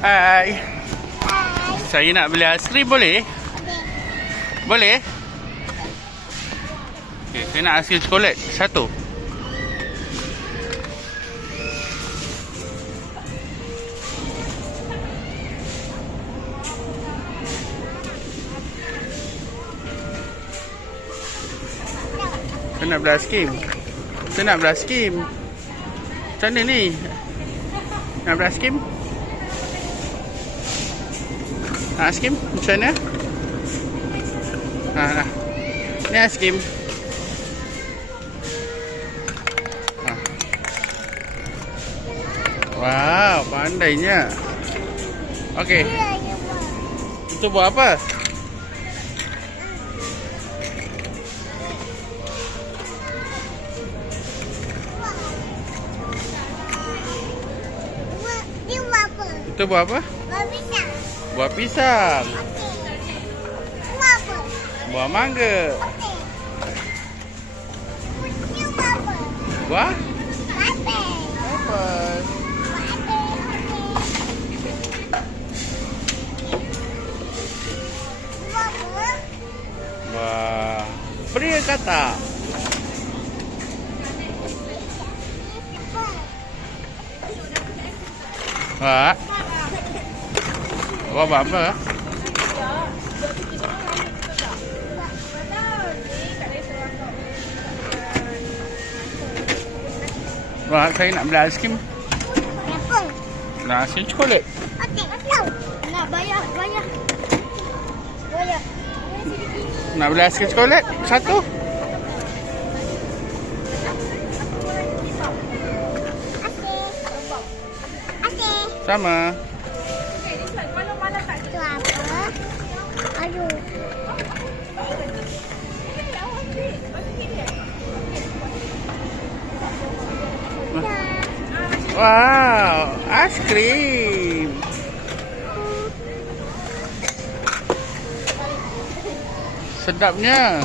Hai. Saya nak beli aiskrim boleh? Boleh? Okay, saya nak aiskrim coklat satu. Saya nak beli aiskrim. Saya nak beli aiskrim. Macam mana ni? Nak beli aiskrim? Ha, aiskrim macam mana? Ha, ha. Ni aiskrim. Ha. Wow, pandainya. Okey, itu buat apa? Dia buat apa? Itu buat apa? Buat pisang. Apa? Buah mangga. Buah Apel. apel. Buah pria kata. Ha? Buat apa? Wah, saya nak beli aiskrim. Tepung. Nak aiskrim coklat. Okey. Nak bayar, bayar. Bayar. Nak beli aiskrim coklat? Satu. Sama. Itu apa? Aduh. Wow, aiskrim. Sedapnya.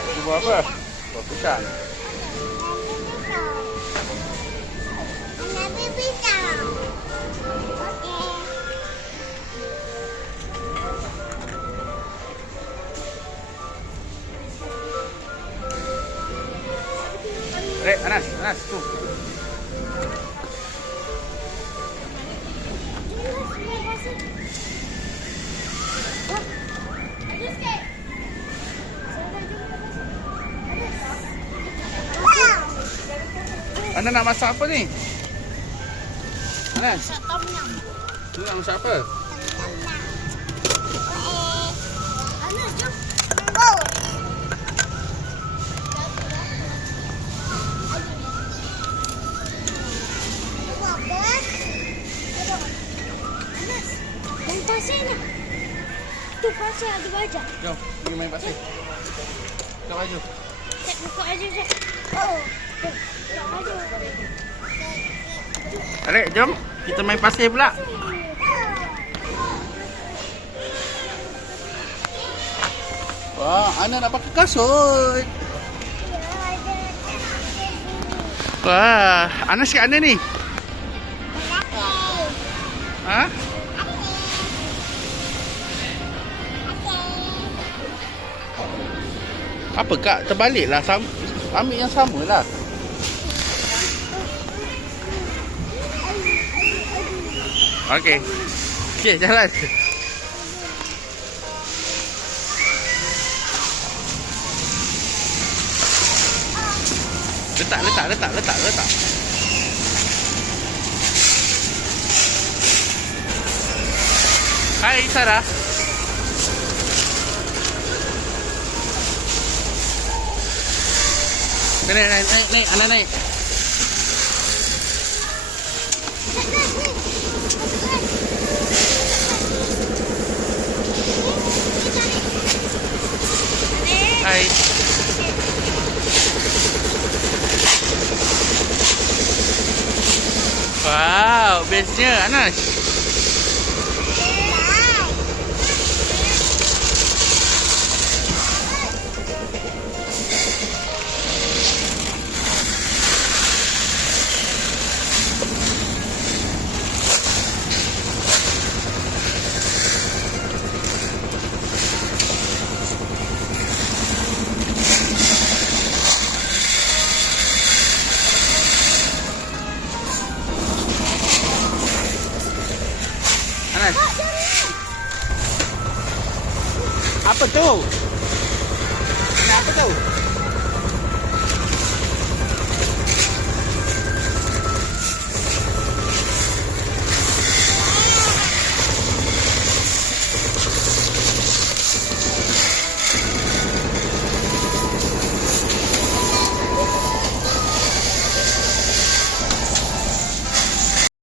Ini buat apa? Buat pisang. Rek, Anas, Anas, tu. Anda nak masak apa ni? Anas, Tom yum. tu nak masak apa? Anas, jom. Pasir ada bajak. Jom, pergi main pasir. Buka baju. Cek buka aja, Cek. Oh. Buka baju. Rek, jom. Kita main pasir pula. Wah, Ana nak pakai kasut. Wah, Anas kat mana ni? Ha? Apa kak? Terbaliklah. Sam ambil yang sama lah. Okey. Okey, jalan. Letak, letak, letak, letak, letak. Hai Sarah. Nay, nay, nay, nay, ano, nay. Eh. Ay. Wow, bestnya, Anas. Apa tu? Nak apa tu?